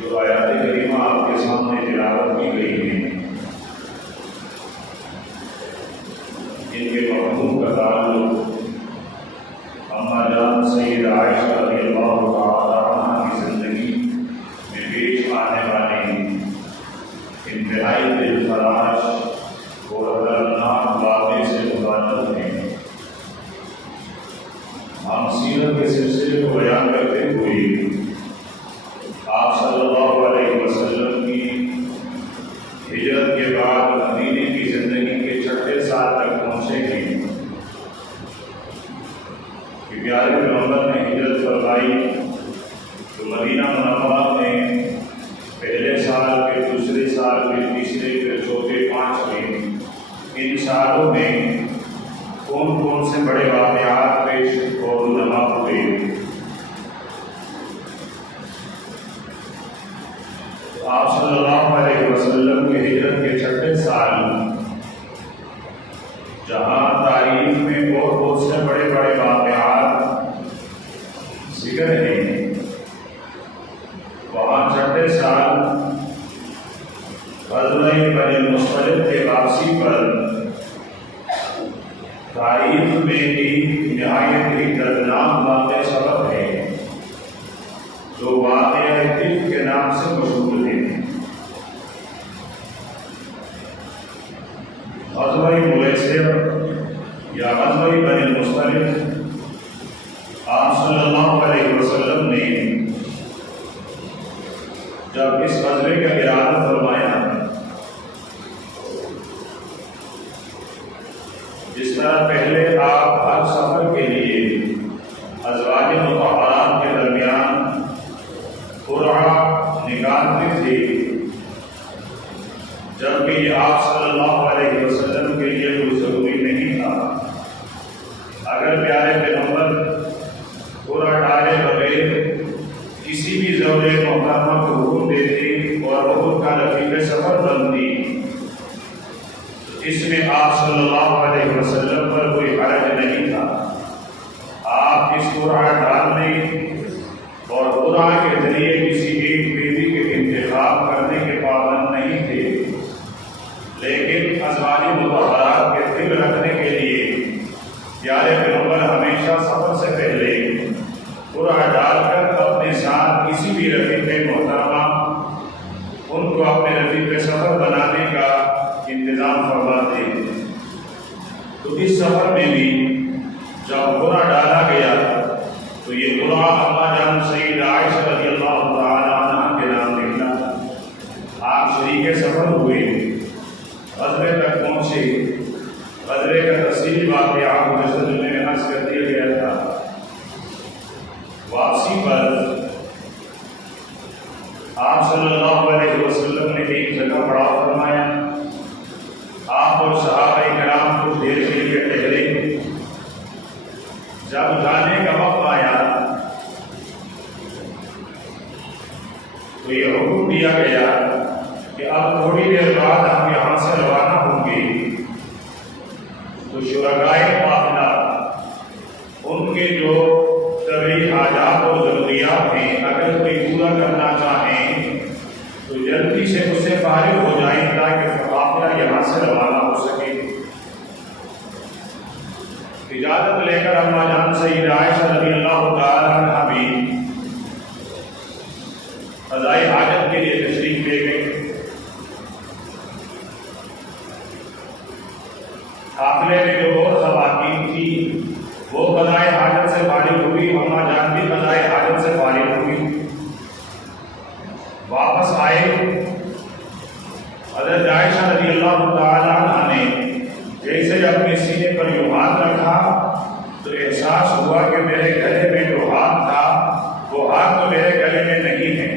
جو آیات کریمہ آپ کے سامنے تلاوت کی گئی ہیں، ان کے مفہوم کا تعلق اماں جان سید عائشہ رضی اللہ تعالی عنہ کی زندگی میں پیش آنے والی انتہائی دلفراش اور دردناک واقعے سے متعلق ہیں۔ ہم سیرت کے سلسلے کو بیان کرتے ہوئے آپ صلی اللہ علیہ وسلم کی ہجرت کے بعد مدینے کی زندگی کے 6 سال تک پہنچے ہیں کہ پیارے پیغمبر نے ہجرت فرمائی تو مدینہ منورہ میں پہلے سال کے، دوسرے سال کے، تیسرے کے، چوتھے، 5ویں ان سالوں میں کون کون سے بڑے واقعات پیش اور رونما ہوئے۔ آپ صلی اللہ علیہ وسلم کے ہجرت کے 6 سال جہاں تاریخ میں بہت سے بڑے بڑے واقعات ذکر ہیں، وہاں 6 سال غزوہ بنی المصطلق کے واپسی پر تاریخ میں ایک نہایت ہی دردناک واقعہ سبب ہے جو واقعہ طف کے نام سے مشہور ہے۔ غزوہ ملیسر یا غزوہ بنی المصطلق، آپ صلی اللہ علیہ وسلم نے جب اس غزوے کا ارادہ فرمایا، جس طرح پہلے آپ ہر سفر کے لیے ازواج مطہرات کے درمیان قرعہ نکالتے تھے، جبکہ یہ آپ صلی اللہ علیہ وسلم کے لیے کوئی ضروری نہیں تھا۔ اگر پیارے پیغمبر قرعہ ڈالے بغیر کسی بھی زوج محترمہ کو حکم دیتے اور بہت کا رفیق سفر بنتی، اس میں آپ صلی اللہ علیہ وسلم پر کوئی حرج نہیں تھا۔ آپ اس قرعہ ڈالنے اور قرعہ کے ذریعے کسی ایک بیٹی کے انتخاب کرنے کے پابند نہیں تھے، لیکن ازواج مطہرات کے دل رکھنے کے لیے پیارے پیغمبر ہمیشہ سفر سے پہلے قرعہ ڈال کر اپنے ساتھ کسی بھی رفیق محترمہ ان کو اپنے رفیق سفر بنانے کا انتظام فرماتے۔ تو اس سفر میں بھی جب قرعہ ڈالا گیا تو یہ قرعہ اماں جان سید عائشہ رضی اللہ تعالی عنہ کے نام نکلا۔ آپ شریک سفر ہوئے، غزوے تک پہنچے۔ غزوے کا تفصیلی واقعہ مجسد میں عرض کر دیا گیا تھا۔ واپسی پر آپ صلی اللہ علیہ وسلم نے ایک جگہ پڑاؤ فرمایا۔ آپ اور صحابہ کرام کچھ دیر کے لیے ٹہلے۔ جب جانے کا وقت آیا تو یہ حکم دیا گیا کہ اب تھوڑی دیر بعد ہم یہاں سے روانہ ہوں گے۔ تو شرکائے قافلہ ان کے جو طبعی حاجات اور ضروریات ہیں، اگر کوئی پورا کرنا چاہیں تو جلدی سے اس سے فارغ ہو جائیں تاکہ قافلہ یہاں سے روانہ ہو سکے۔ اجازت لے کر اماں جان سید عائشہ رضی اللہ تعالی عنہ بھی قضاء حاجت کے لیے تشریف لے گئے۔ قافلے میں جو اور خواتین تھی وہ قضاء حاجت سے فارغ ہوئی، اماں جان بھی قضاء حاجت سے فارغ ہوئی۔ واپس آئے، حضرت عائشہ رضی اللہ تعالی عنہ نے جیسے اپنے سینے پر یوں ہاتھ رکھا تو احساس ہوا کہ میرے گلے میں جو ہاتھ تھا وہ ہاتھ تو میرے گلے میں نہیں ہے۔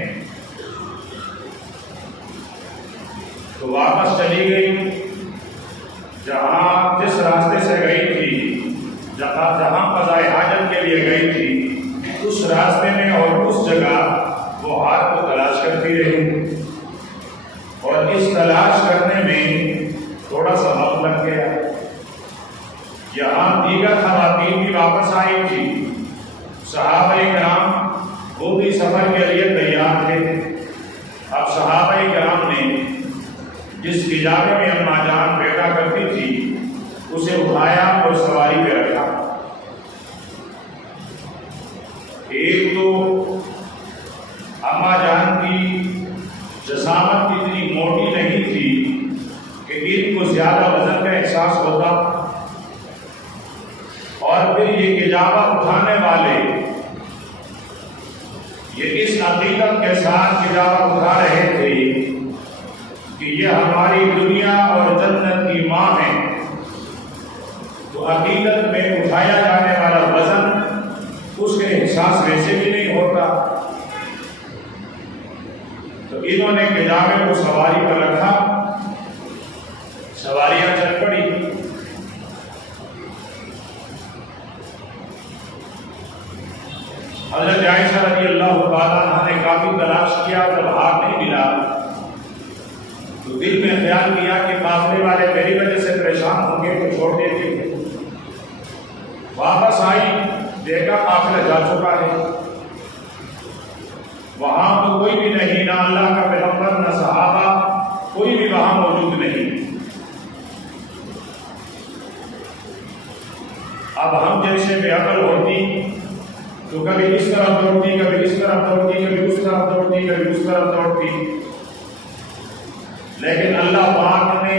تو واپس چلی گئی، جس راستے سے گئی تھی، جہاں قضاء حاجت کے لیے گئی تھی، اس راستے میں اور اس جگہ وہ ہاتھ کو تلاش کرتی رہی، اور اس تلاش کرنے میں تھوڑا سا وقت لگ گیا۔ یہاں دیگر خواتین بھی واپس آئی تھی، حجامے میں اماں جان بیٹھا کرتی تھی اسے اٹھایا اور سواری پہ رکھا۔ ایک تو اماں جان کی جسامت اتنی موٹی نہیں تھی کہ ان کو زیادہ وزن کا احساس ہوتا، اور پھر یہ کجاوا اٹھانے والے یہ اس عقیدت کے ساتھ کجاوا اٹھا رہے تھے کہ یہ ہماری دنیا اور جنت کی ماں ہے، تو عقیدت میں اٹھایا جانے والا وزن اس کے احساس ویسے بھی نہیں ہوتا، تو انہوں نے کجاوے کو سواری پر رکھا، سواریاں چل پڑی۔ حضرت عائشہ رضی اللہ تعالیٰ عنہ نے کافی تلاش کیا، جب ہاتھ نہیں ملا تو دل میں خیال کیا کہ قافلے والے میری وجہ سے پریشان ہوں گے تو چھوڑ دیتے۔ واپس آئی، دیکھا قافلہ جا چکا ہے، وہاں تو کوئی بھی نہیں، نہ اللہ کا پیغمبر نہ صحابہ، کوئی بھی وہاں موجود نہیں۔ اب ہم جیسے بے عقل ہوتی تو کبھی اس طرف دوڑتی، کبھی اس طرف دوڑتی، کبھی اس طرف دوڑتی، کبھی اس طرف دوڑتی، لیکن اللہ پاک نے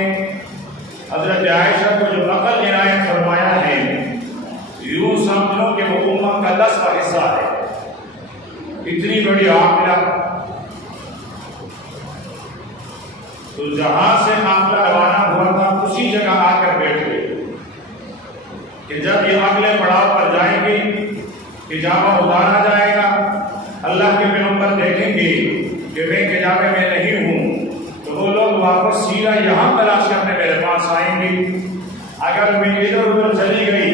حضرت عائشہ کو جو عقل عنایت فرمایا ہے، یوں سمجھ لو کہ وہ امت کا 10واں حصہ ہے۔ اتنی بڑی عاقلہ، تو جہاں سے قافلہ روانہ ہوا تھا اسی جگہ آ کر بیٹھ گئے کہ جب یہ اگلے پڑاؤ پر جائیں گے، کجاوا اتارا جائے گا، اللہ کے پیغمبر دیکھیں گے کہ میں کجاوے میں نہیں ہوں، تو وہ لوگ واپس سیدھا یہاں تلاش کرنے میرے پاس آئیں گے۔ اگر میں ادھر ادھر چلی گئی،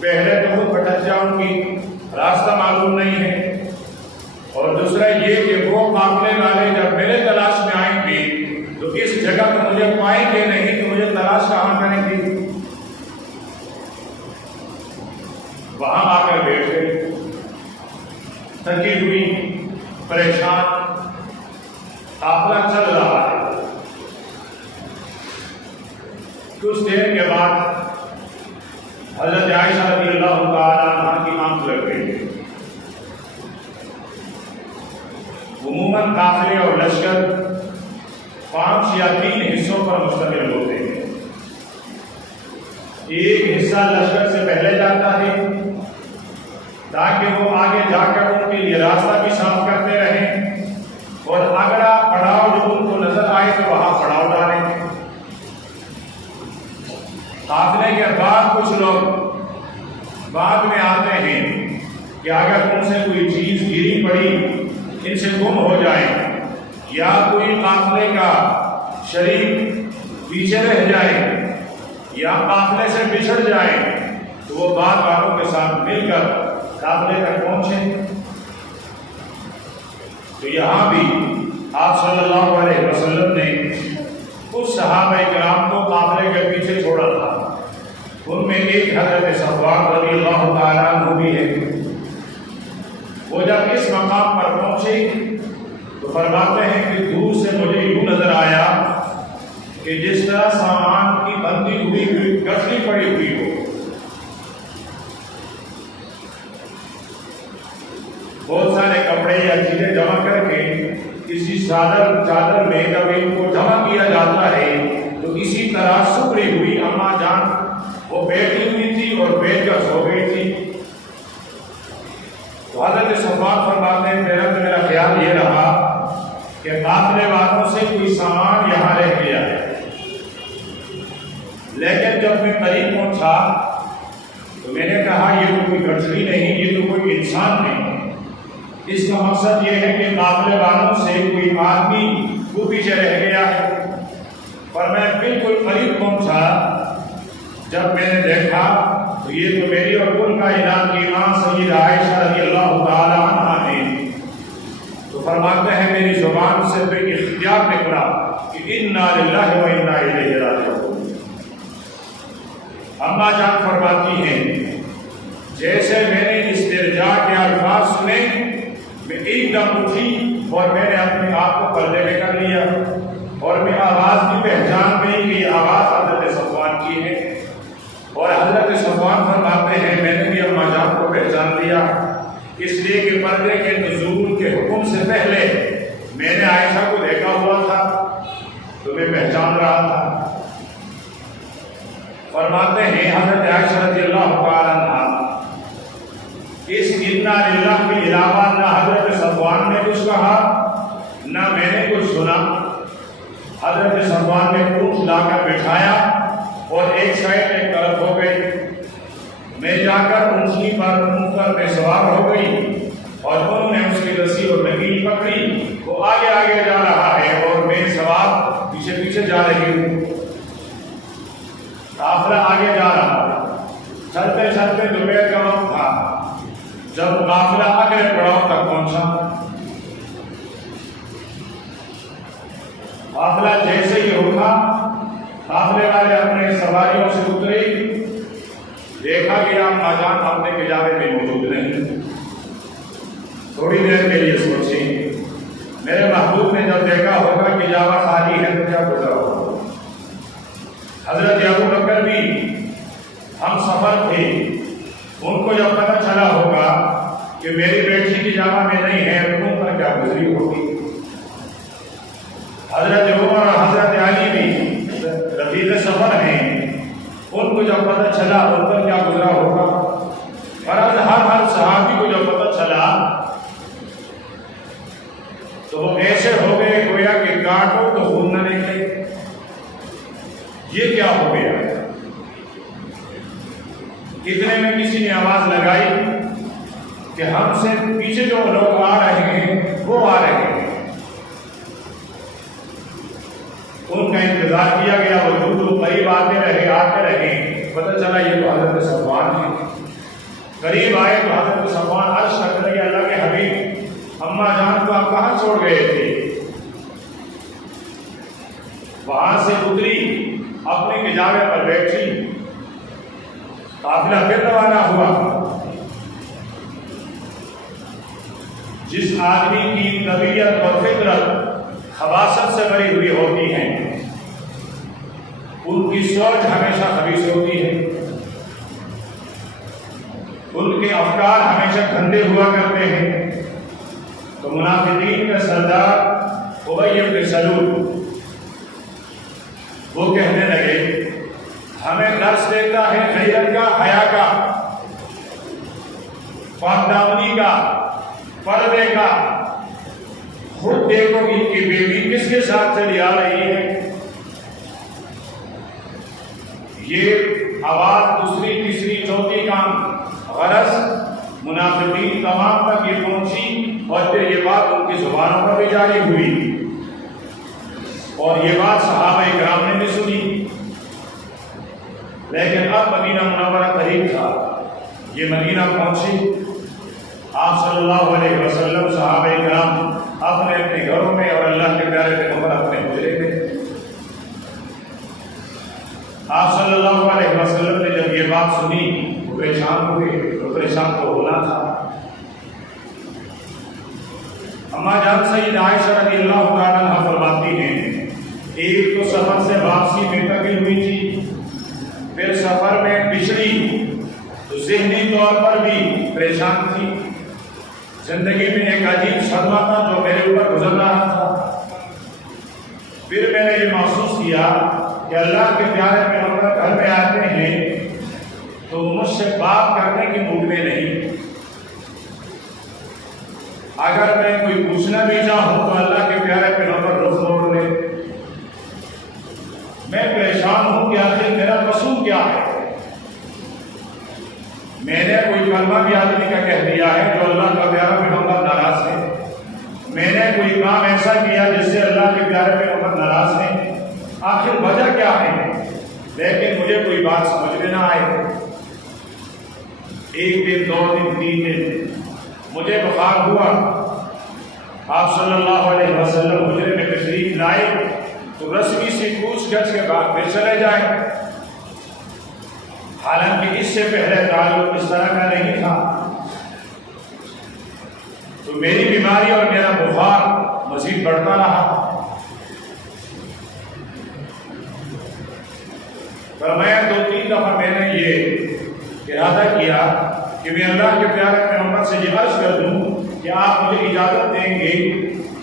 پہلے تو خود بھٹک جاؤں گی، راستہ معلوم نہیں ہے، اور دوسرا یہ کہ وہ قافلے والے جب میرے تلاش میں آئیں گے تو اس جگہ پہ مجھے پائیں گے نہیں، تو مجھے تلاش کہاں کریں گے؟ وہاں آ کر بیٹھ گئے، تھکی ہوئی، پریشان، قافلہ چل رہا ہے۔ کچھ دیر کے بعد حضرت عائشہ رضی اللہ تعالیٰ عنہ کی آنکھ لگ گئی۔ عموماً قافلے اور لشکر 5 یا 3 حصوں پر مشتمل ہوتے ہیں۔ ایک حصہ لشکر سے پہلے جاتا ہے تاکہ وہ آگے جا کر ان کے لیے راستہ بھی صاف کرتے رہیں، اور اگلا پڑاؤ جو ان کو نظر آئے تو وہاں پڑاؤ ڈالیں۔ قافلے کے بعد کچھ لوگ بعد میں آتے ہیں کہ اگر ان سے کوئی چیز گری پڑی، ان سے گم ہو جائے، یا کوئی قافلے کا شریک پیچھے رہ جائے یا قافلے سے بچھڑ جائے، تو وہ بعد والوں کے ساتھ مل کر قافلے تک پہنچے۔ تو یہاں بھی آپ صلی اللہ علیہ وسلم نے کچھ صحابہ کرام کو قافلے کے پیچھے چھوڑا تھا، ان میں ایک حضرت صفوان رضی اللہ تعالیٰ عنہ بھی ہے۔ وہ جب اس مقام پر پہنچے تو فرماتے ہیں کہ دور سے مجھے یوں نظر آیا کہ جس طرح سامان کی بندی ہوئی گٹھلی پڑی ہوئی ہو۔ بہت سارے کپڑے یا چیزیں جمع کر کے کسی چادر میں جب ان کو جمع کیا جاتا ہے تو اسی طرح سکڑی ہوئی اماں جان وہ بیٹھی ہوئی تھی اور بیٹھ کر سو گئی تھی۔ تو حضرت صفوان فرماتے ہیں میرا خیال یہ رہا کہ قافلے والوں سے کوئی سامان یہاں رہ گیا ہے، لیکن جب میں قریب پہنچا تو میں نے کہا یہ تو کوئی گٹھلی نہیں، یہ تو کوئی انسان نہیں، اس کا مقصد یہ ہے کہ قافلے والوں سے کوئی آدمی وہ پیچھے رہ گیا ہے۔ پر میں بالکل قریب پہنچا، جب میں نے دیکھا تو یہ تو میری اور کل کائنات کی ماں سیدہ عائشہ رضی اللہ تعالی عنہا ہے۔ تو فرماتے ہیں میری زبان سے بے اختیار نکلا کہ انا للہ و انا الیہ راجعون۔ اماں جان فرماتی ہیں جیسے میں نے استرجاع کے الفاظ سنے، میں ایک دم اٹھی اور میں نے اپنے آپ کو پردے میں کر لیا اور میں آواز بھی پہچان گئی کہ یہ آواز حضرت صفوان کی ہے، اور حضرت صفوان فرماتے ہیں میں نے بھی اما جان کو پہچان لیا، اس لیے کہ پردے کے نزول کے حکم سے پہلے میں نے عائشہ کو دیکھا ہوا تھا تو میں پہچان رہا تھا۔ فرماتے ہیں حضرت عائشہ رضی اللہ تعالیٰ عنہا اس انا للہ کے علاوہ نہ حضرت صفوان نے کچھ کہا نہ میں نے کچھ سنا۔ حضرت صفوان نے اونٹ لا کر بٹھایا اور ایک سائڈ ایک طرف ہو گئی، میں جا کر اونٹنی پر میں سوار ہو گئی اور انہوں نے اس کی رسی اور نگین پکڑی، وہ آگے آگے جا رہا ہے اور میں سوار پیچھے پیچھے جا رہی ہوں، قافلہ آگے جا رہا، چلتے چلتے دوپہر کا وقت تھا، جب قافلہ اگلے پڑاؤ تک پہنچا، قافلہ جیسے ہی رکا، قافلے والے اپنے سواریوں سے اترے، دیکھا کہ اما جان اپنے کجاوے میں موجود نہیں۔ تھوڑی دیر کے لیے سوچیں، میرے محبوب نے جب دیکھا ہوگا کہ کجاوا خالی ہے تو کیا گزرا ہوگا۔ حضرت ابو بکر بھی ہم سفر تھے، ان کو جب پتہ چلا ہوگا کہ میری بیٹی کی جگہ میں نہیں ہے تو ان پر کیا گزری ہوگی۔ حضرت عمر اور حضرت علی بھی رفیق سفر ہیں، ان کو جب پتہ چلا ان پر کیا گزرا ہوگا۔ فرض ہر صحابی کو جب پتہ چلا تو وہ ایسے ہو گئے گویا کہ کاٹو تو خون نہ نکلے، یہ کیا ہو گیا۔ اتنے میں کسی نے آواز لگائی کہ ہم سے پیچھے جو لوگ آ رہے ہیں وہ آ رہے ہیں، ان کا انتظار کیا گیا، وہ دور قریب آتے رہے، پتہ چلا یہ تو حضرت صفوان ہے۔ قریب آئے تو حضرت صفوان عرض کرنے لگے اللہ کے حبیب اما جان کو آپ کہاں چھوڑ گئے تھے؟ وہاں سے اتری، اپنے کجاوے پر بیٹھی، قافلہ پھر روانہ ہوا۔ جس آدمی کی طبیعت اور فطرت خباثت سے بھری ہوئی ہوتی ہے، ان کی سوچ ہمیشہ خبیث ہوتی ہے، ان کے افکار ہمیشہ گندے ہوا کرتے ہیں۔ تو منافقین کا سردار ابی بن سلول وہ کہنے لگے ہمیں درس دیتا ہے غیرت کا، حیا کا، پاک دامنی کا، پردے کا۔ خود دیکھو ان کی بیوی کس کے ساتھ چلی آ رہی ہے۔ یہ آواز دوسری تیسری چوتھی کام، غرض منافقین تمام تک یہ پہنچی اور پھر یہ بات ان کی زبانوں پر بھی جاری ہوئی، اور یہ بات صحابہ کرام نے بھی سنی۔ لیکن اب مدینہ منورہ قریب تھا، یہ مدینہ پہنچی، آپ صلی اللہ علیہ وسلم صحابہ کرام اپنے اپنے گھروں میں اور اللہ کے پیارے پیغمبر اپنے حجرے میں۔ آپ صلی اللہ علیہ وسلم نے جب یہ بات سنی وہ پریشان ہوئے، تو پریشان تو ہونا تھا۔ اما جان سید عائشہ رضی اللہ تعالیٰ عنہا فرماتی ہیں ایک تو سفر سے واپسی میں تکل ہوئی تھی، پھر سفر میں بچڑی تو ذہنی طور پر بھی پریشان تھی، زندگی میں ایک عجیب صدمہ تھا جو میرے اوپر گزر رہا تھا۔ پھر میں نے یہ محسوس کیا کہ اللہ کے پیارے پیغمبر گھر میں آتے ہیں تو مجھ سے بات کرنے کی موڈ میں نہیں، اگر میں کوئی پوچھنا بھی چاہوں تو اللہ کے پیارے پیغمبر رخ موڑ لے۔ میں پریشان ہوں کہ آخر میرا قصور کیا ہے۔ میں نے کوئی کلمہ بھی آدمی کا کہہ دیا ہے جو اللہ کا پیارا پیغمبر ناراض ہے، میں نے کوئی کام ایسا کیا جس سے اللہ کے پیارے پیغمبر ناراض ہیں، آخر وجہ کیا ہے؟ لیکن مجھے کوئی بات سمجھ میں نہ آئے۔ ایک دن، دو دن، تین دن مجھے بخار ہوا، آپ صلی اللہ علیہ وسلم حجرے میں تشریف لائے تو رسمی سی پوچھ گچھ کے بعد پھر چلے جائیں، حالانکہ اس سے پہلے تعلق اس طرح کا نہیں تھا۔ تو میری بیماری اور میرا بخار مزید بڑھتا رہا۔ دفعہ میں نے یہ ارادہ کیا کہ میں اللہ کے پیارے پیغمبر سے یہ عرض کر دوں کہ آپ مجھے اجازت دیں گے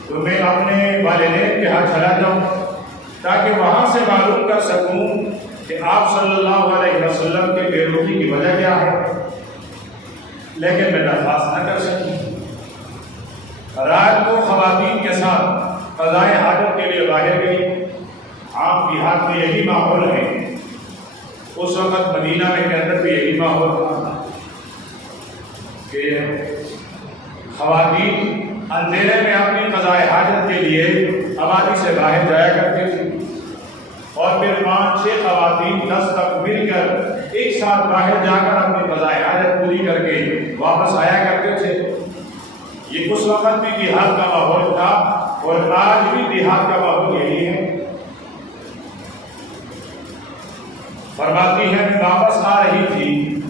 تو میں اپنے والدین کے ہاں چلا جاؤں تاکہ وہاں سے معلوم کر سکوں کہ آپ صلی اللہ علیہ وسلم کے بے روحی کی وجہ کیا ہے، لیکن میں درخواست نہ کر سکی۔ رات کو خواتین کے ساتھ قضائے حاجت کے لیے باہر گئی۔ عام دیہات میں یہی ماحول ہے، اس وقت مدینہ میں کے اندر بھی یہی ماحول تھا کہ خواتین اندھیرے میں اپنی قضائے حاجت کے لیے آبادی سے باہر جایا کرتی تھی، اور پھر 5-6 خواتین 10 تک مل کر ایک ساتھ باہر جا کر اپنی قضائے حاجت پوری کر کے واپس آیا کرتے تھے۔ یہ اس وقت بھی دیہات کا ماحول تھا اور آج بھی دیہات کا ماحول یہی ہے۔ فرماتی ہے میں واپس آ رہی تھی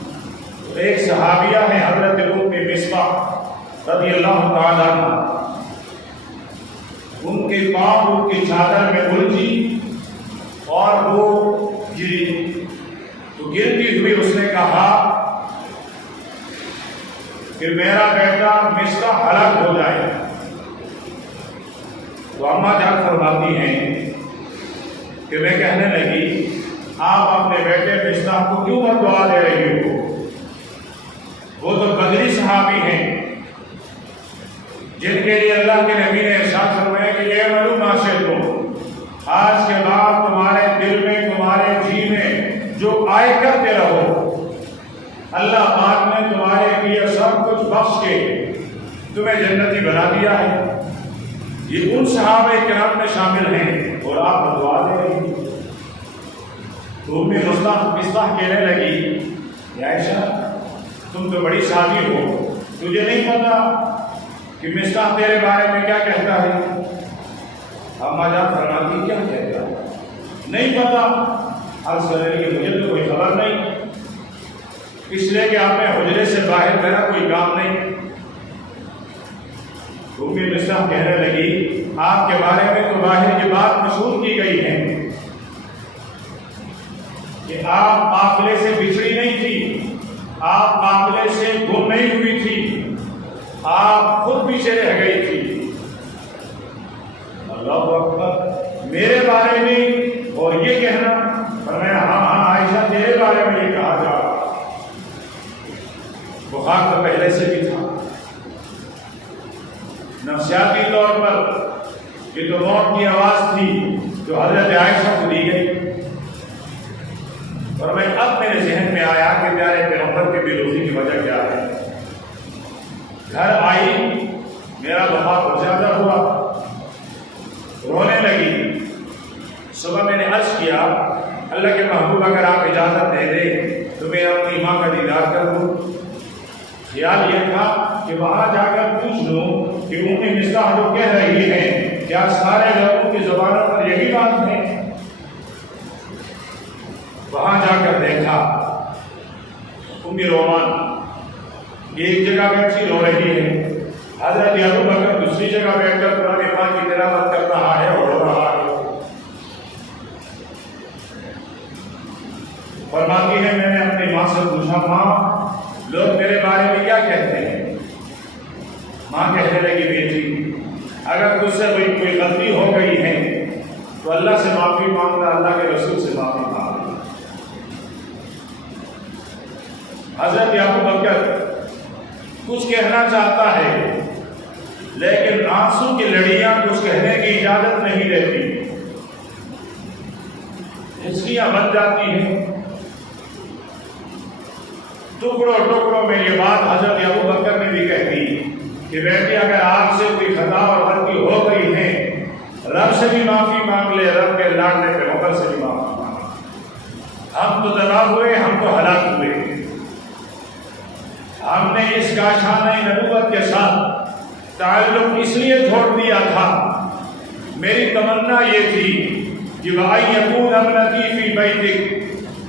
تو ایک صحابیہ ہے حضرت ام مصطح رضی اللہ تعالیٰ عنہ، ان کے پاؤں ان کی چادر میں الجھی اور وہ گری، تو گرتی ہوئی اس نے کہا کہ میرا بیٹا مصطح ہلاک ہو جائے۔ تو اماں جان فرماتی ہیں کہ میں کہنے لگی آپ اپنے بیٹے مصطح کو کیوں بد دعا دے رہی ہو؟ وہ تو بدری صحابی ہیں جن کے لیے اللہ کے نبی نے ارشاد فرمایا کہ یہ معلوم معاشر کو آج کے بعد تمہارے دل میں تمہارے جی میں جو آئے کرتے رہو، اللہ پاک نے تمہارے لیے سب کچھ بخش کے تمہیں جنتی بنا دیا ہے۔ یہ ان صحابہ کرام میں شامل ہیں اور آپ بد دعا دے رہی ہیں۔ تو مصطح کہنے لگی یا عائشہ تم تو بڑی صحابی ہو، تجھے نہیں پتا کہ مصطح تیرے بارے میں کیا کہتا ہے؟ اماں جان فرماتی کیا کہتا ہے؟ نہیں پتا۔ عرض کرنے لگی مجھے تو کوئی خبر نہیں، اس لیے کہ آپ نے حجرے سے باہر میرا کوئی کام نہیں۔ مصطح کہنے لگی آپ کے بارے میں تو باہر یہ بات مشہور کی گئی ہے کہ آپ قافلے سے بچھڑی نہیں تھی، آپ قافلے سے گم نہیں ہوئی تھی، آپ خود پیچھے رہ گئی تھی۔ اللہ اکبر، میرے بارے میں اور یہ کہنا، فرمایا ہاں عائشہ تیرے بارے میں یہ کہا جا رہا۔ بخار تو پہلے سے بھی تھا، نفسیاتی طور پر یہ تو موت کی آواز تھی جو حضرت عائشہ کو دی گئی، اور میں اب میرے ذہن میں آیا کہ پیارے پیغمبر کے بے روزی کی وجہ کیا ہے۔ گھر آئی، میرا بخار بہت زیادہ ہوا، رونے لگی۔ صبح میں نے عرض کیا اللہ کے محبوب اگر آپ اجازت دے دیں تو میں اپنی ماں کا دیدار کر دوں۔ خیال یہ تھا کہ وہاں جا کر پوچھ لوں کہ ام مصطح جو کہہ رہی ہے کیا سارے لوگوں کی زبانوں پر یہی بات ہے۔ وہاں جا کر دیکھا ام رومان ایک جگہ بیٹھی رو رہی ہے، حضرت ابو بکر دوسری جگہ بیٹھ کر قرآن پاک کی تلاوت کر رہا ہے اور رو رہا ہے۔ فرماتی ہے میں نے اپنی ماں سے پوچھا ماں لوگ میرے بارے میں کیا کہتے ہیں؟ ماں کہنے لگی بیٹی اگر تجھ سے کوئی غلطی ہو گئی ہے تو اللہ سے معافی مانگنا، اللہ کے رسول سے معافی مانگنا۔ حضرت ابو بکر کچھ کہنا چاہتا ہے لیکن آنسو کی لڑیاں کچھ کہنے کی اجازت نہیں دیتی، ہچکیاں بن جاتی ہیں۔ ٹکڑوں ٹکڑوں میں یہ بات حضرت ابو بکر نے بھی کہہ دی کہ بیٹی اگر آپ سے کوئی خطا اور غلطی ہو گئی ہے رب سے بھی معافی مانگ لے، رب کے لاڈلے پیغمبر سے بھی معافی مانگ لے۔ ہم تو تباہ ہوئے، ہم تو ہلاک ہوئے، ہم نے اس کاشانہ نبوت کے ساتھ تعلق اس لیے چھوڑ دیا تھا، میری تمنا یہ تھی کہ وَأَن يَكُونَ ابْنَتِي فِي بَيْتِكَ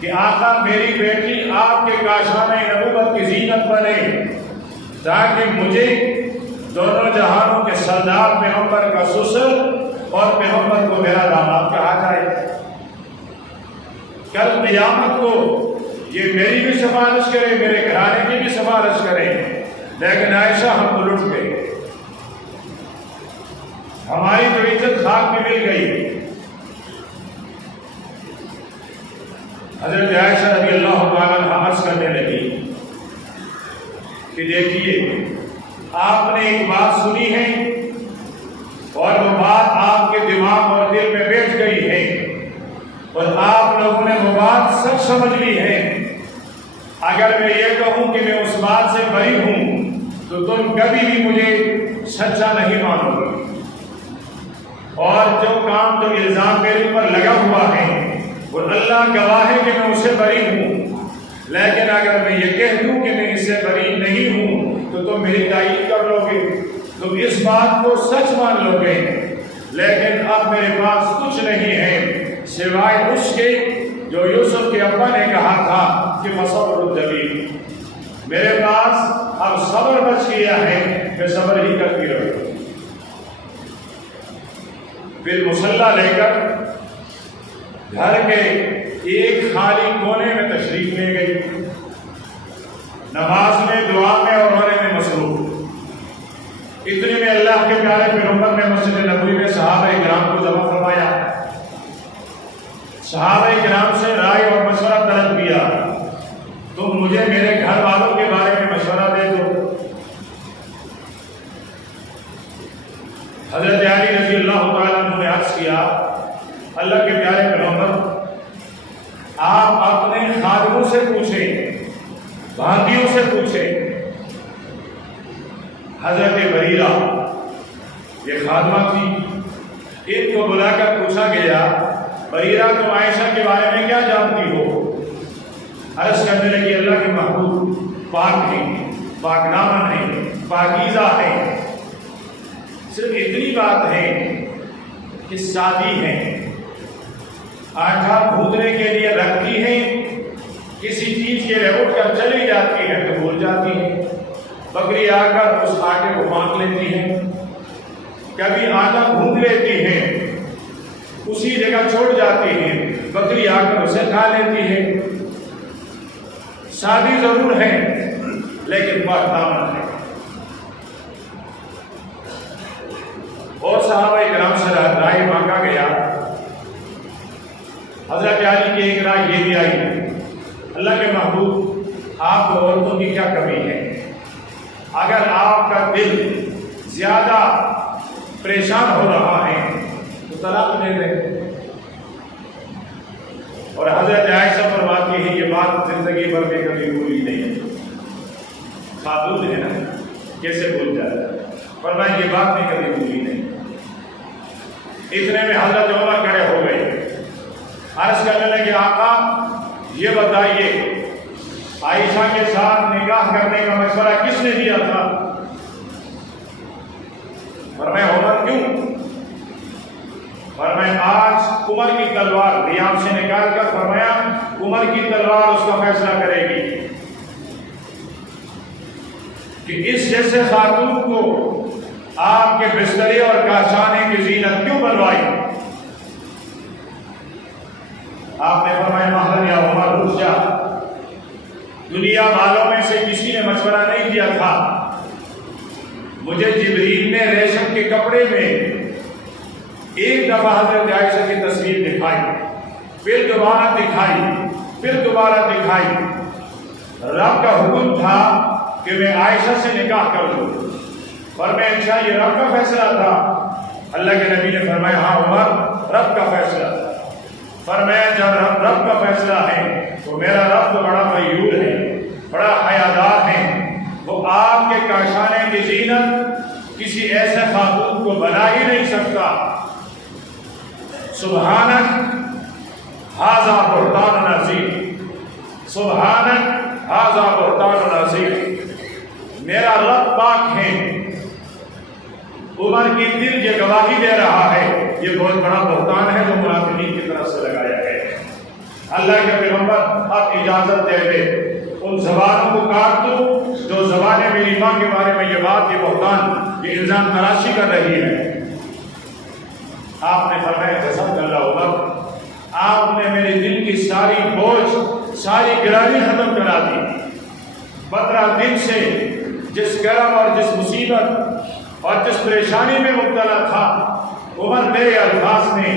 کہ آقا میری بیٹی آپ کے کاشانہ نبوت کی زینت بنے، تاکہ مجھے دونوں جہانوں کے سردار پیغمبر کا سسر اور پیغمبر کو میرا داماد کہا جائے۔ کل قیامت کو یہ میری بھی سفارش کرے، میرے گھرانے کی بھی سفارش کرے، لیکن عائشہ ہم کو لٹ گئے، ہماری تو عزت خاک میں مل گئی۔ حضرت عائشہ رضی اللہ تعالیٰ عنہا عرض کرنے لگی کہ دیکھیے آپ نے ایک بات سنی ہے اور وہ بات آپ کے دماغ اور دل میں بیٹھ گئی ہے اور آپ لوگوں نے وہ بات سچ سمجھ لی ہے۔ اگر میں یہ کہوں کہ میں اس بات سے بری ہوں تو تم کبھی بھی مجھے سچا نہیں مانو گے، اور جو کام جو الزام میرے اوپر لگا ہوا ہے وہ اللہ گواہ ہے کہ میں اسے بری ہوں، لیکن اگر میں یہ کہہ دوں کہ میں اس سے بری نہیں ہوں تو تم میری تائید کر لو گے، تم اس بات کو سچ مان لو گے۔ لیکن اب میرے پاس کچھ نہیں ہے سوائے اس کے جو یوسف کے ابا نے کہا تھا کہ فصبر جمیل، میرے پاس اب صبر بچ گیا ہے، میں صبر ہی کرتی رہوں۔ پھر مصلی لے کر گھر کے ایک خالی کونے میں تشریف لے گئی، نماز میں، دعا میں اور رونے میں مصروف۔ اتنے میں اللہ کے پیارے پیغمبر نے مسجد نبوی میں صحابہ کرام کو جمع فرمایا، صحابہ کرام سے رائے اور مشورہ طلب کیا، تم مجھے میرے گھر والوں کے بارے میں مشورہ دے دو۔ حضرت علی رضی اللہ تعالیٰ عنہ نے عرض کیا، اللہ کے پیارے پیغمبر آپ اپنے خادموں سے پوچھیں، بھانتیوں سے پوچھیں۔ حضرت بریرہ یہ خادمہ تھی، ان کو بلا کر پوچھا گیا، بریرہ تم عائشہ کے بارے میں کیا جانتی ہو؟ عرض کرنے لگی اللہ کے محبوب پاک ہیں، پاک نامہ ہیں، پاکیزہ ہیں، صرف اتنی بات ہے کہ سادی ہیں، آٹا بھوننے کے لیے رکھتی ہیں، کسی چیز کے لیے اٹھ کر چلی جاتی ہے تو بھول جاتی ہے، بکری آ کر اس آٹے کو مانگ لیتی ہے، کبھی آٹا بھون لیتی ہے اسی جگہ چھوڑ جاتی ہے، بکری آ کر اسے کھا لیتی ہے۔ شادی ضرور ہے لیکن پاک دامن ہے۔ اور صحابہ کرام سے رائے مانگا گیا، حضرت علی کی ایک رائے یہ بھی آئی، اللہ کے محبوب آپ کو عورتوں کی کیا کمی ہے؟ اگر آپ کا دل زیادہ پریشان ہو رہا ہے تو طلاق دے دیں۔ اور حضرت عائشہ فرماتی ہے یہ بات زندگی بھر میں کبھی بھولی نہیں، خاتون ہے نا کیسے بھول جاتا ہے، فرمایا یہ بات میں کبھی بھولی نہیں۔ اتنے میں حضرت عمر کھڑے ہو گئے، عرض کرنے لگے آقا یہ بتائیے عائشہ کے ساتھ نکاح کرنے کا مشورہ کس نے دیا تھا؟ فرمایا عمر کیوں؟ فرمایا آج عمر کی تلوار ریام سے نکال کر فرمایا عمر کی تلوار اس کا فیصلہ کرے گی کہ اس جیسے خاتون کو آپ کے بسترے اور کاشانے کی زینت کیوں بنوائی؟ آپ نے فرمایا مہرن یا عمر رک جا، دنیا والوں میں سے کسی نے مشورہ نہیں دیا تھا، مجھے جبریل نے ریشم کے کپڑے میں ایک دفعہ حضرت عائشہ کی تصویر دکھائی، پھر دوبارہ دکھائی، پھر دوبارہ دکھائی، رب کا حکم تھا کہ میں عائشہ سے نکاح کر لوں، اور میں اچھا یہ رب کا فیصلہ تھا؟ اللہ کے نبی نے فرمایا ہاں عمر رب کا فیصلہ تھا۔ فرمایا جب رب کا فیصلہ ہے تو میرا رب تو بڑا غیور ہے، بڑا حیادار ہے، وہ آپ کے کاشانے کی زینت کسی ایسے خاتون کو بنا ہی نہیں سکتا۔ سبحانک ھذا بہتان عظیم، سبحانک ھذا بہتان عظیم، میرا رب پاک ہے۔ عمر کی دل یہ گواہی دے رہا ہے یہ بہت بڑا بہتان ہے جو منافقین کی طرف سے لگایا ہے۔ اللہ کے پیغمبر آپ اجازت دے دے ان زبانوں کو کاٹ دو جو زبانیں میری ماں کے بارے میں یہ بات، یہ بہتان، یہ الزام تراشی کر رہی ہے۔ آپ نے فرمایا جزاک اللہ عمر، آپ نے میرے دل کی ساری بوجھ، ساری گرانی ختم کرا دی۔ 15 دن سے جس گرم اور جس مصیبت اور جس پریشانی میں مبتلا تھا، عمر میرے الفاظ نے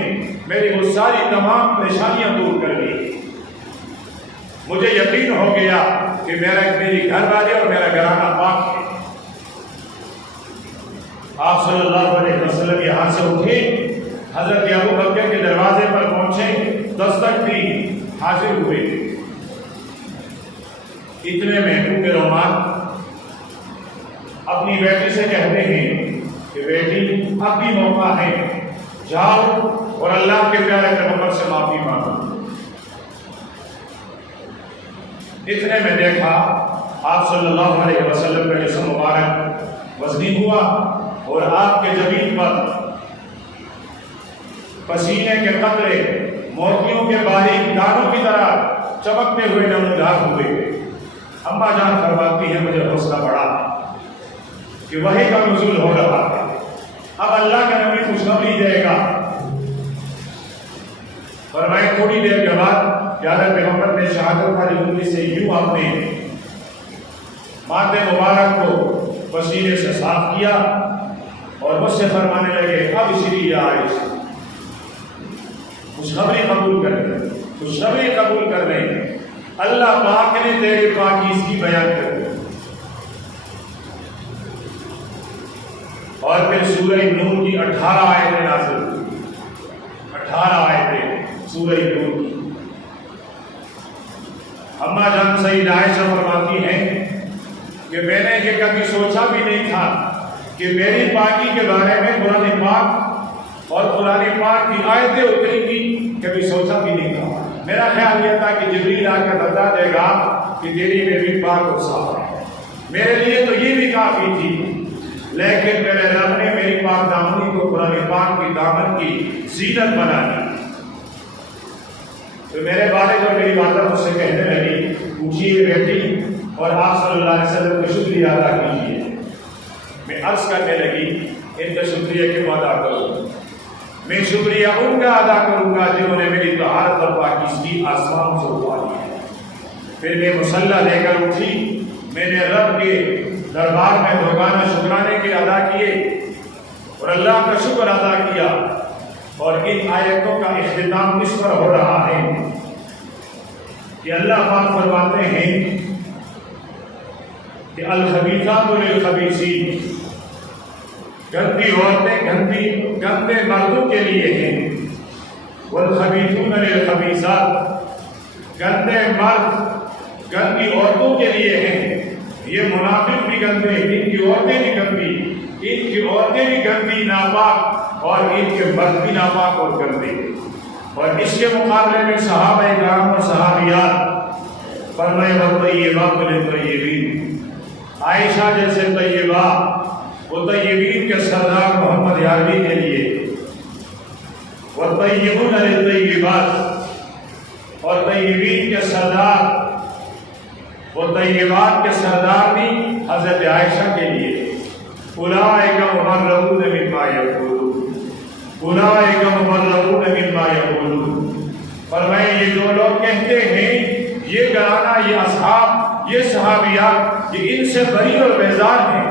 میری وہ ساری تمام پریشانیاں دور کر لی۔ مجھے یقین ہو گیا کہ میری گھر والے اور میرا گھرانہ پاک ہے۔ آپ صلی اللہ علیہ وسلم یہاں سے اٹھے، حضرت ابو بکر کے دروازے پر پہنچے، دستک دی، حاضر ہوئے۔ اتنے میں ام رومان اپنی بیٹی سے کہتے ہیں کہ بیٹی اب بھی موقع ہے، جاؤ اور اللہ کے پیارے پیغمبر سے معافی مانگو۔ اتنے میں دیکھا آپ صلی اللہ علیہ وسلم کا جسم مبارک وزنی ہوا اور آپ کے جبین پر پسینے کے قطرے موتیوں کے باریک دانوں کی طرح چمکتے ہوئے نمودار ہوئے۔ اماں جان فرماتی ہے مجھے حوصلہ بڑھا کہ وحی کا نزول ہو رہا ہے، اب اللہ کا نبی خوشخبری دے گا۔ اور میں تھوڑی دیر کے بعد پیارے پیغمبر نے شہادت والی انگلی سے یوں اپنے ماتھے مبارک کو پسینے سے صاف کیا اور مجھ سے فرمانے لگے اب شری یا عائشہ خوشخبری قبول کر لیں، خوشخبری قبول کر لیں، اللہ پاک نے تیرے پاکیزگی بیان کر دی۔ اور پھر سورہ نور کی 18 آیتیں نازل ہوئی، 18 آیتیں سورہ نور کی۔ اماں جان سیدہ عائشہ فرماتی ہیں کہ میں نے یہ کبھی سوچا بھی نہیں تھا کہ میری پاکی کے بارے میں قرآن پاک اور قرآن پاک کی آیتیں اتریں گی، کبھی سوچا بھی نہیں تھا۔ میرا خیال یہ تھا کہ جبریل آ کر بتا دے گا کہ تیری بیٹی پاک اور صاف ہے، میرے لیے تو یہ بھی کافی تھی، لیکن میرے رب نے میری پاک دامنی کو قرآن پاک کی دامن کی زینت بنا دی۔ تو میرے والد اور میری والدہ مجھ سے کہنے لگی اٹھیے بیٹی اور آپ صلی اللہ علیہ وسلم کا شکریہ ادا کیجیے۔ میں عرض کرنے لگی ان کا شکریہ کیوں ادا کروں؟ میں شکریہ ان کا ادا کروں گا جنہوں نے میری طہارت اور پاکیزگی آسمان سے اٹھا لی۔ پھر میں مصلی لے کر اٹھی، میں نے رب کے دربار میں دوگانہ شکرانے کے ادا کیے اور اللہ کا شکر ادا کیا۔ اور ان آیتوں کا اختتام اس پر ہو رہا ہے کہ اللہ پاک فرماتے ہیں کہ الخبیثات للخبیثین، گندی عورتیں گندے مردوں کے لیے ہیں، والخبیثون للخبیثات، گندے مرد گندی عورتوں کے لیے ہیں۔ یہ منافق بھی گندے، ان کی عورتیں بھی گندی، ان کی عورتیں بھی گندی ناپاک اور ان کے مرد بھی ناپاک اور گندے۔ اور اس کے مقابلے میں صحابہ کرام اور صحابیات فرمائے والطیبات للطیبین، عائشہ جیسے طیبہ وہ طیبین کے سردار محمد عربی کے لیے، والطیبون للطیبات، اور طیبین کے سردار وہ طیبات کے سردار بھی حضرت عائشہ کے لیے۔ اولئک مبرؤون مما یقولون، اولئک مبرؤون مما یقولون، فرمائے یہ جو لوگ کہتے ہیں یہ گھرانہ، یہ اصحاب، یہ صحابیات، یہ ان سے بری اور بیزار ہیں،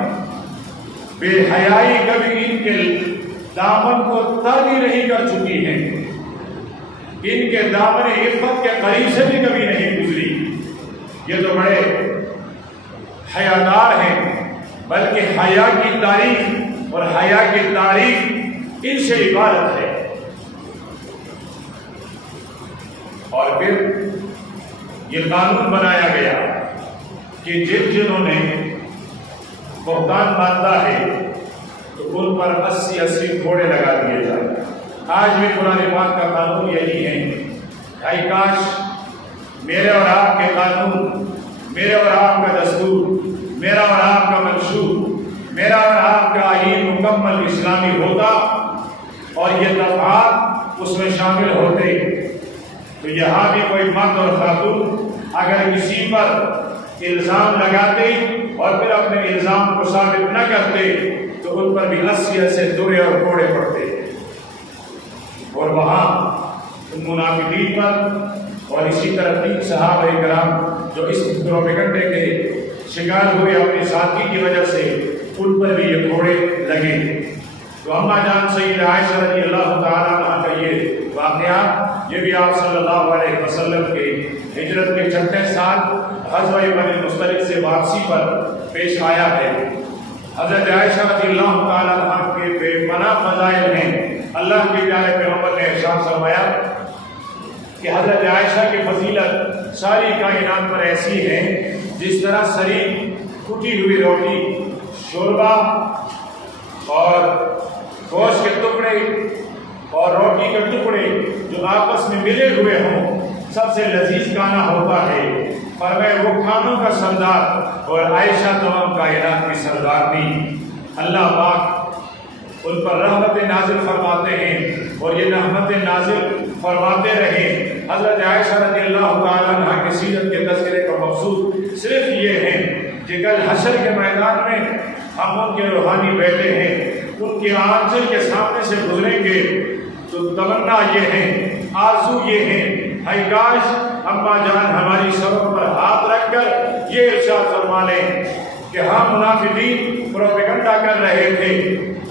بے حیائی کبھی ان کے دامن کو تر بھی نہیں کر چکی ہے، ان کے دامن عفت کے قریب سے بھی کبھی نہیں گزری۔ یہ تو بڑے حیادار ہیں، بلکہ حیا کی تاریخ اور حیا کی تاریخ ان سے عبارت ہے۔ اور پھر یہ قانون بنایا گیا کہ جنہوں نے بہتان باندھا ہے تو ان پر 80 گھوڑے لگا دیے جائیں۔ آج بھی قرآن پاک کا قانون یہی ہے۔ ہائی کاش میرے اور آپ کے قانون، میرے اور آپ کا دستور، میرا اور آپ کا منشور، میرا اور آپ کا آئین مکمل اسلامی ہوتا اور یہ دفعات اس میں شامل ہوتے تو یہاں بھی کوئی مرد اور خاتون اگر کسی پر الزام لگاتے اور پھر اپنے الزام کو ثابت نہ کرتے تو ان پر بھی 80 سے درے اور کوڑے پڑتے، اور وہاں ان منافقین پر اور اسی طرح 3 صحابہ کرام جو اس پروپیگنڈے کے شکار ہوئے اپنے ساتھی کی وجہ سے، ان پر بھی یہ کوڑے لگے۔ تو اما جان سیدہ عائشہ رضی اللہ تعالیٰ عنہ کا یہ واقعہ، یہ بھی آپ صلی اللہ علیہ وسلم کے ہجرت کے 6 سال غزوہ بنی المصطلق سے واپسی پر پیش آیا ہے۔ حضرت عائشہ رضی اللہ تعالیٰ عنہ کے بے پناہ فضائل ہیں۔ اللہ کے پیارے پیغمبر نے ارشاد فرمایا کہ حضرت عائشہ کی فضیلت ساری کائنات پر ایسی ہے جس طرح سری کٹی ہوئی روٹی، شوربہ اور گوشت کے ٹکڑے اور روٹی کے ٹکڑے جو آپس میں ملے ہوئے ہوں، سب سے لذیذ کھانا ہوتا ہے۔ فرمایا وہ کھانوں کا سردار اور عائشہ تمام کائنات کی سردارنی۔ اللہ پاک ان پر رحمت نازل فرماتے ہیں اور یہ رحمت نازل فرماتے رہے۔ حضرت عائشہ رضی اللہ تعالیٰ عنہ کی سیرت کے تذکرے کا مقصود صرف یہ ہے کہ کل حشر کے میدان میں ہم ان کے روحانی بیٹے ہیں، ان کے آنچل کے سامنے سے گزریں گے تو تمنا یہ ہے، آرزو یہ ہے، ہائے کاش اما جان ہماری سروں پر ہاتھ رکھ کر یہ ارشاد فرما لیں کہ ہم منافقین پروپیگنڈا کر رہے تھے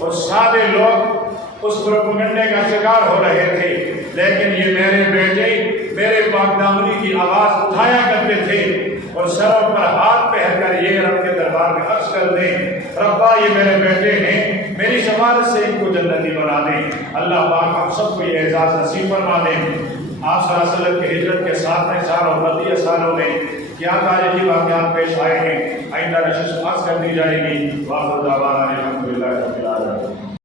اور سادے لوگ اس پروپیگنڈے کا شکار ہو رہے تھے، لیکن یہ میرے بیٹے میرے پاک دامنی کی آواز اٹھایا کرتے تھے اور سروں پر ہاتھ پہن کر یہ رب کے دربار میں عرض کر دیں، ربا یہ میرے بیٹے ہیں، میری شفاعت سے ان کو جنتی بنا دیں۔ اللہ پاک ہم سب کو یہ اعزاز نصیب فرما دیں۔ آپ صلی اللہ علیہ وسلم کی ہجرت کے 7ویں سال اور 32 سالوں میں کیا تاریخی واقعات پیش آئے ہیں، آئندہ نشست عرض کر دی جائے گی۔ وآخر دعوانا الحمدللہ رب العالمین۔